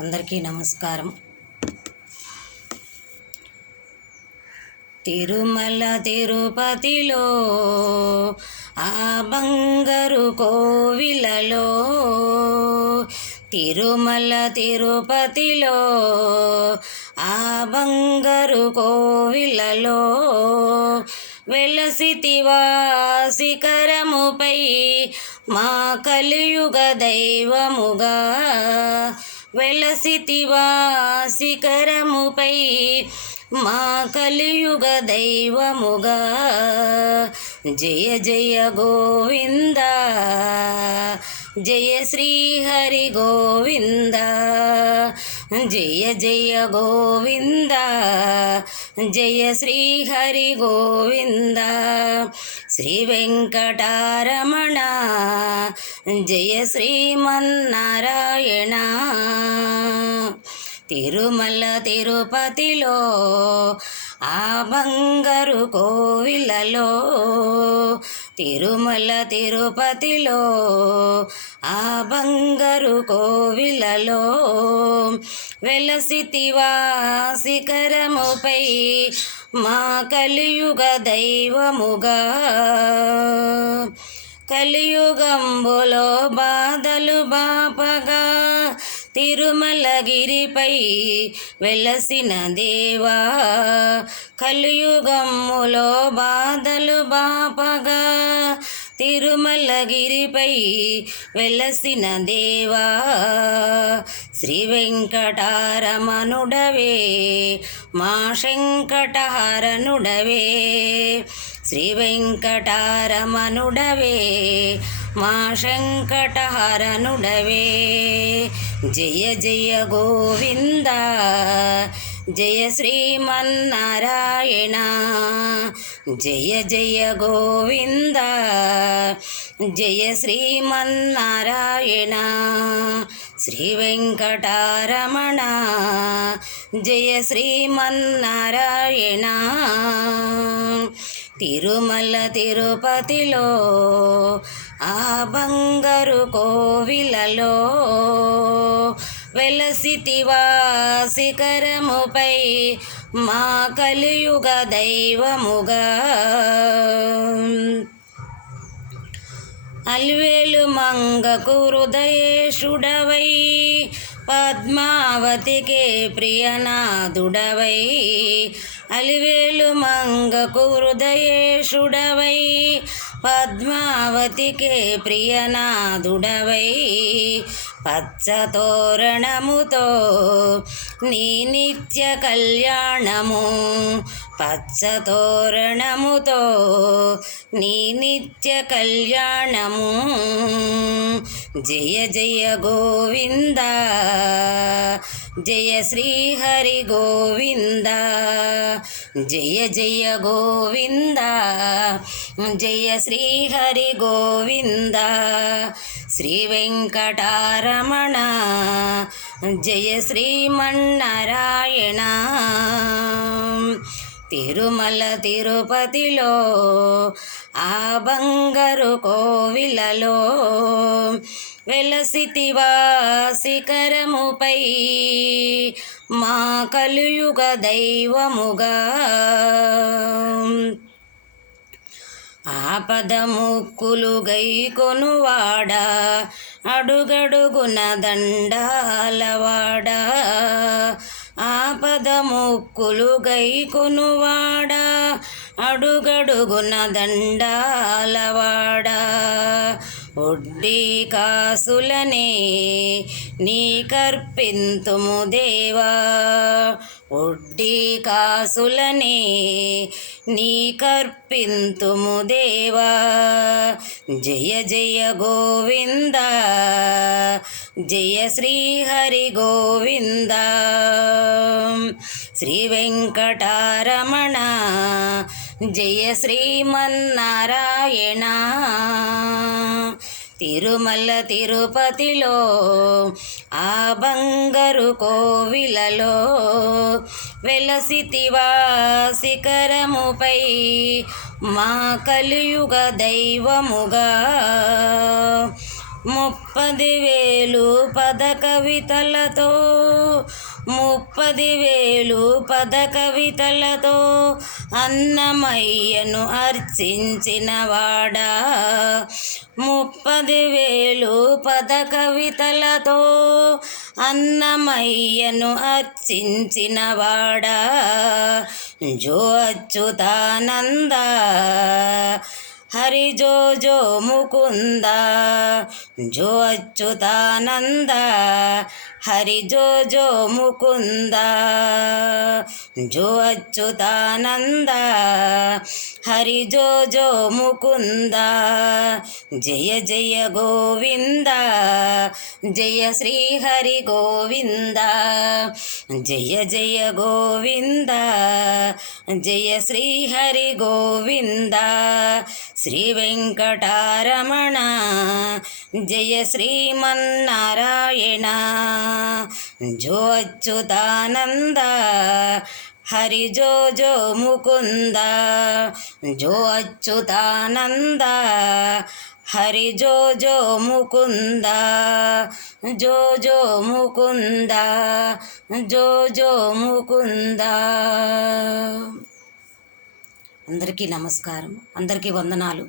అందరికీ నమస్కారం. తిరుమల తిరుపతిలో ఆ బంగారు కోవిలలో, తిరుమల తిరుపతిలో ఆ బంగారు కోవిలలో వెలసితివా శిఖరముపై మా కలియుగ దైవముగా, వెలసితివా శిఖరముపై మా కలియుగ దైవముగా. జయ జయ గోవింద, జయ శ్రీ హరి గోవింద, జయ జయ గోవింద, జయ శ్రీ హరి గోవింద. శ్రీ వెంకటరమణ జయ శ్రీమన్నారాయణ. తిరుమల తిరుపతిలో ఆ బంగారు కోవిలలో, తిరుమల తిరుపతిలో ఆ బంగారు కోవిలలో వెలసితివా శిఖరముపై మా కలియుగ దైవముగా. కలియుగంబులో బాధలు బాపగా తిరుమలగిరిపై వెలసిన దేవా, కలియుగములో బాధలు బాపగా తిరుమలగిరిపై వెలసిన దేవా. శ్రీ వెంకటరమణుడవే మా శంకటహరణుడవే, శ్రీ వెంకటరమణుడవే మా శంకటహరణుడవే. జయ జయ గోవింద, జయ శ్రీమన్నారాయణ, జయ జయ గోవింద, జయ శ్రీమన్నారాయణ. శ్రీ వెంకటరమణ జయ శ్రీమన్నారాయణ. తిరుమల తిరుపతిలో ఆ బంగారు కోవిలలో వెలసితివా శిఖరముపై మా కలియుగ దైవముగా. అల్వేలు మంగకు హృదయేశుడవై, పద్మావతికే ప్రియనాథుడవై, అలివేలు మంగకు హృదయేశుడవై, పద్మావతికే ప్రియనాథుడవై, పచ్చతోరణముతో నీ నిత్య కళ్యాణము, పచ్చతోరణముతో నీ నిత్య కళ్యాణము. జయ జయ గోవింద, జయ శ్రీ హరి గోవింద, జయ జయ గోవింద, జయ శ్రీ హరి గోవింద. శ్రీ వెంకటరమణ జయ శ్రీమన్నారాయణ. తిరుమల తిరుపతిలో ఆ బంగారు కోవిలలో వెలసితివా శిఖరముపై మా కలియుగ దైవముగా. ఆపద ముక్కులు గైకొనువాడా, అడుగడుగున దండాలవాడా, ఆపద ముక్కులు గైకొనువాడా, అడుగడుగున దండాలవాడా. ఒడ్డి కాసులనే నీ కర్పింతుము దేవా, ఒడ్డి కాసులనే నీ కర్పింతుము దేవా. జయ జయ గోవింద, జయ శ్రీ హరి గోవింద. శ్రీ వెంకటరమణ జయ శ్రీమన్నారాయణ. తిరుమల తిరుపతిలో ఆ బంగారు కోవిలలో వెలసితివా శిఖరముపై మా కలియుగ దైవముగా. 30,000 పద కవితలతో 30,000 పద కవితలతో అన్నమయ్యను అర్చించిన వాడా 30,000 పద కవితలతో అన్నమయ్యను అర్చించిన వాడా జో అచ్యుతానంద హరి జో జో ముకుంద జో అచ్యుతానంద హరి జో జో ముకుంద జో అచ్యుతానంద హరి జో జో ముకుంద జయ జయ గోవింద జయ శ్రీ హరి గోవింద జయ జయ గోవింద జయ శ్రీ హరి గోవింద శ్రీ వెంకటరమణ జయ శ్రీమన్నారాయణ జో అచ్యుతానంద హరి జో జో ముకుంద జో అచ్యుతానంద హరి జో జో ముకుంద జో జో ముకుంద జో జో ముకుంద. అందరికీ నమస్కారం, అందరికీ వందనాలు.